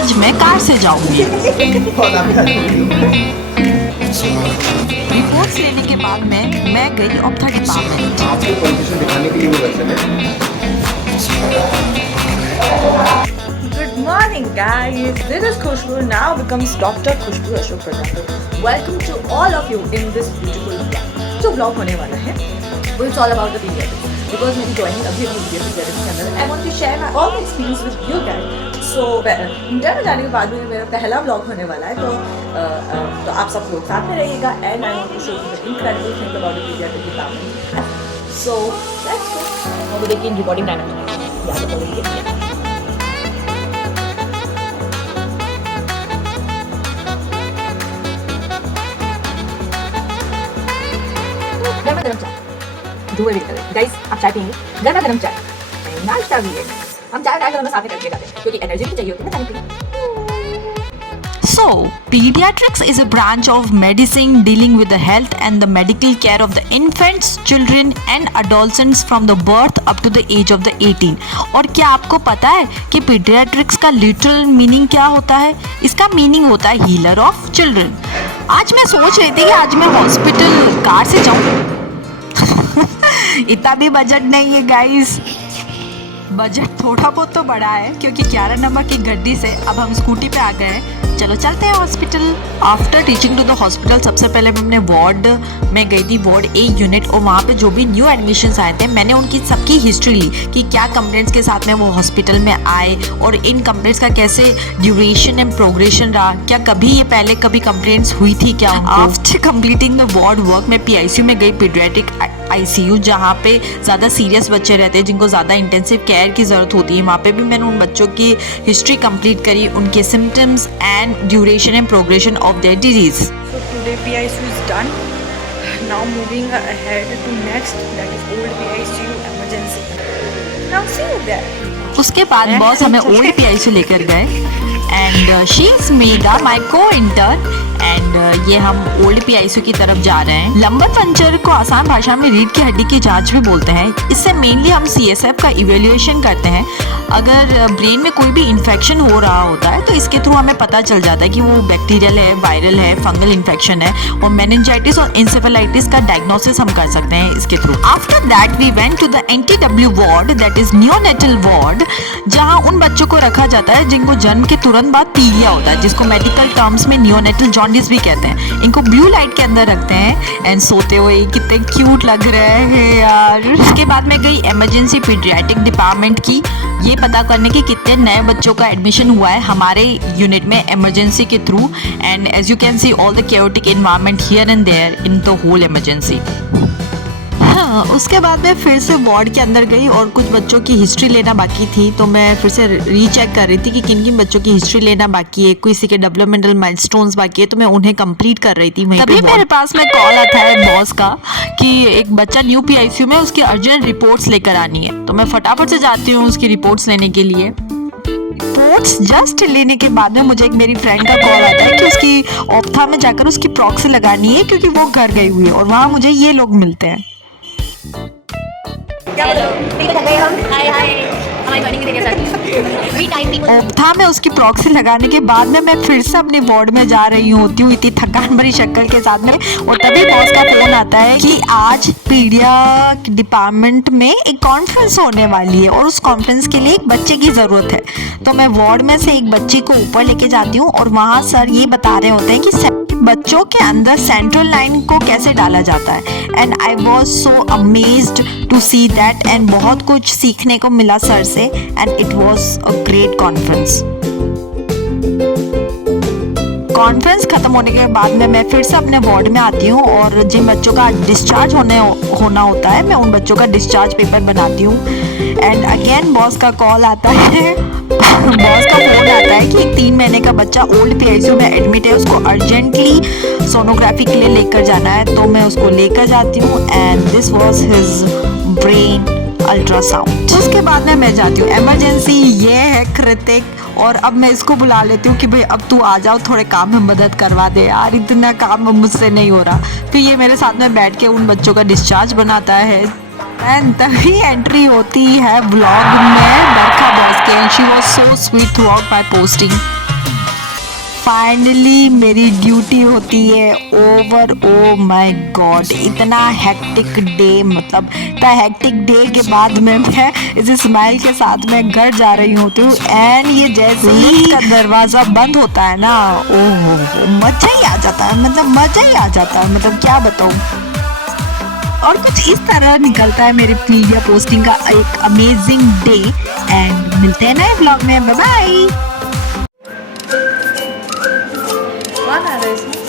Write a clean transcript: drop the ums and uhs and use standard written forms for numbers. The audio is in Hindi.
आज मैं कार से जाऊंगी। रिपोर्ट्स लेने के बाद मैं गई ऑप्था डिपार्टमेंट। आपको कंडीशन दिखाने के लिए वो वैसे है। Good morning, guys. This is Khushbu, now becomes Dr. Khushbu Ashok Prajapati. Welcome to all of you in this beautiful vlog. जो vlog होने वाला है, वो it's all about the pediatrics. Because मेरी joining अभी pediatrics के अंदर, I want to share my all my experience with you guys. So India में जाने के बाद में मेरा पहला vlog होने वाला है, तो आप सब लोग साथ में रहिएगा, and I want to show you the incredible thing about the pediatric department. So let's go. अब देखिए रिपोर्टिंग टाइम है, या तो बोलेंगे गर्मा गर्म चाय धुएं भी करें। गाइस आप चाय पिएंगे, गर्मा गर्म चाय, नाश्ता भी है। हम चाय दोनों साथ में करके जाते हैं क्योंकि एनर्जी भी चाहिए होती है ना चाय पीने। So, pediatrics is a branch of medicine dealing with the health and the medical care of the infants, children and adolescents from the birth up to the age of the 18. और क्या आपको पता है कि pediatrics का literal meaning क्या होता है? इसका meaning होता है healer of children. आज मैं सोच रही थी कि आज मैं हॉस्पिटल कार से जाऊँ। इतना भी बजट नहीं है गाइस। बजट थोड़ा बहुत तो बड़ा है क्योंकि 11 नंबर की गड्डी से अब हम स्कूटी पे आ गए हैं। चलो चलते हैं hospital. After reaching to the hospital सबसे पहले मैं अपने वार्ड में गई थी, वार्ड ए यूनिट, और वहाँ पे जो भी न्यू एडमिशन्स आए थे मैंने उनकी सबकी हिस्ट्री ली कि क्या कंप्लेंट्स के साथ में वो हॉस्पिटल में आए और इन कंप्लेंट्स का कैसे ड्यूरेशन एंड प्रोग्रेशन रहा, क्या कभी ये पहले कभी कंप्लेंट्स हुई थी क्या। After completing the ward work मैं PICU में गई, पीडियाट्रिक ICU, जहाँ पे ज़्यादा सीरियस बच्चे रहते हैं जिनको ज़्यादा इंटेंसिव केयर की ज़रूरत होती है। वहाँ पे भी मैंने उन बच्चों की हिस्ट्री कंप्लीट करी, उनके symptoms and duration and progression of their disease. So today PICU is done. Now moving ahead to next, that is old PICU emergency. Now see you there. उसके बाद बॉस हमें ओल्ड PICU लेकर गए एंड शी इज मेगा माई को इंटर्न एंड ये हम ओल्ड PICU की तरफ जा रहे हैं। लंबर पंचर को आसान भाषा में रीढ़ की हड्डी की जांच भी बोलते हैं। इससे मेनली हम CSF का इवेल्युएशन करते हैं। अगर ब्रेन में कोई भी इन्फेक्शन हो रहा होता है तो इसके थ्रू हमें पता चल जाता है कि वो बैक्टीरियल है, वायरल है, फंगल इन्फेक्शन है, और मेनिंजाइटिस और इंसेफेलाइटिस का डायग्नोसिस हम कर सकते हैं इसके थ्रू। After that we went to the NTW ward, that is neonatal ward, जहाँ उन बच्चों को रखा जाता है जिनको जन्म के तुरंत बाद पीलिया होता है, जिसको मेडिकल टर्म्स में नियोनेटल जॉन्डिस भी कहते हैं। इनको ब्लू लाइट के अंदर रखते हैं एंड सोते हुए कितने क्यूट लग रहे हैं यार। उसके बाद मैं गई इमरजेंसी पीडियाट्रिक डिपार्टमेंट की, ये पता करने कि कितने नए बच्चों का एडमिशन हुआ है हमारे यूनिट में इमरजेंसी के थ्रू। And as you can see all the chaotic environment here and there in the whole emergency. हाँ, उसके बाद मैं फिर से वार्ड के अंदर गई और कुछ बच्चों की हिस्ट्री लेना बाकी थी, तो मैं फिर से रीचेक कर रही थी कि किन किन बच्चों की हिस्ट्री लेना बाकी है, किसी के डेवलपमेंटल माइलस्टोन्स बाकी है, तो मैं उन्हें कंप्लीट कर रही थी। तभी मेरे पास में कॉल आता है बॉस का कि एक बच्चा न्यू PICU में, उसकी अर्जेंट रिपोर्ट्स लेकर आनी है। तो मैं फटाफट से जाती हूँ उसकी रिपोर्ट्स लेने के लिए। रिपोर्ट्स जस्ट लेने के बाद में मुझे एक मेरी फ्रेंड का कॉल आता है कि उसकी ऑप्था में जाकर उसकी प्रॉक्सी लगानी है क्योंकि वो घर गई हुई है, और वहाँ मुझे ये लोग मिलते हैं। ऑप्था में उसकी प्रॉक्सी लगाने के बाद में मैं फिर से अपने वार्ड में जा रही होती हूँ इतनी थकान भरी शक्ल के साथ में, और तभी बॉस का फोन आता है कि आज पीडिया डिपार्टमेंट में एक कॉन्फ्रेंस होने वाली है और उस कॉन्फ्रेंस के लिए एक बच्चे की ज़रूरत है। तो मैं वार्ड में से एक बच्चे को ऊपर लेके जाती हूँ और वहाँ सर ये बता रहे होते हैं कि बच्चों के अंदर सेंट्रल लाइन को कैसे डाला जाता है। And I was so amazed to see that, and बहुत कुछ सीखने को मिला सर से, and it was a great conference. Conference खत्म होने के बाद में मैं फिर से अपने वार्ड में आती हूँ और जिन बच्चों का डिस्चार्ज होना होता है मैं उन बच्चों का डिस्चार्ज पेपर बनाती हूँ। एंड अगेन बॉस का कॉल आता है, बॉस का फोन आता है कि एक 3 महीने का बच्चा ओल्ड PICU में एडमिट है, उसको अर्जेंटली सोनोग्राफी के लिए लेकर जाना है। तो मैं उसको लेकर जाती हूँ and this was his brain ultrasound. उसके बाद में मैं जाती हूँ इमरजेंसी, ये है कृतिक, और अब मैं इसको बुला लेती हूँ कि भाई अब तू आ जाओ, थोड़े काम में मदद करवा दे यार, इतना काम मुझसे नहीं हो रहा। फिर ये मेरे साथ में बैठ के उन बच्चों का डिस्चार्ज बनाता है। एंड तभी एंट्री होती है व्लॉग में बरखा बॉस के, and she was so sweet through out my posting. Finally मेरी ड्यूटी होती है ओवर। ओ माय गॉड, इतना हेक्टिक डे, मतलब इतना हेक्टिक डे के बाद में मैं इस स्माइल के साथ में घर जा रही होती हूँ। एंड ये जैसे ही का दरवाज़ा बंद होता है ना, ओहो मज़ा ही आ जाता है, मतलब मज़ा ही आ जाता है, मतलब क्या बताऊँ। और कुछ इस तरह निकलता है मेरे मीडिया पोस्टिंग का एक अमेजिंग डे। एंड मिलते हैं नए ब्लॉग में, बाय बाय। कौन आ रहा है इसमें?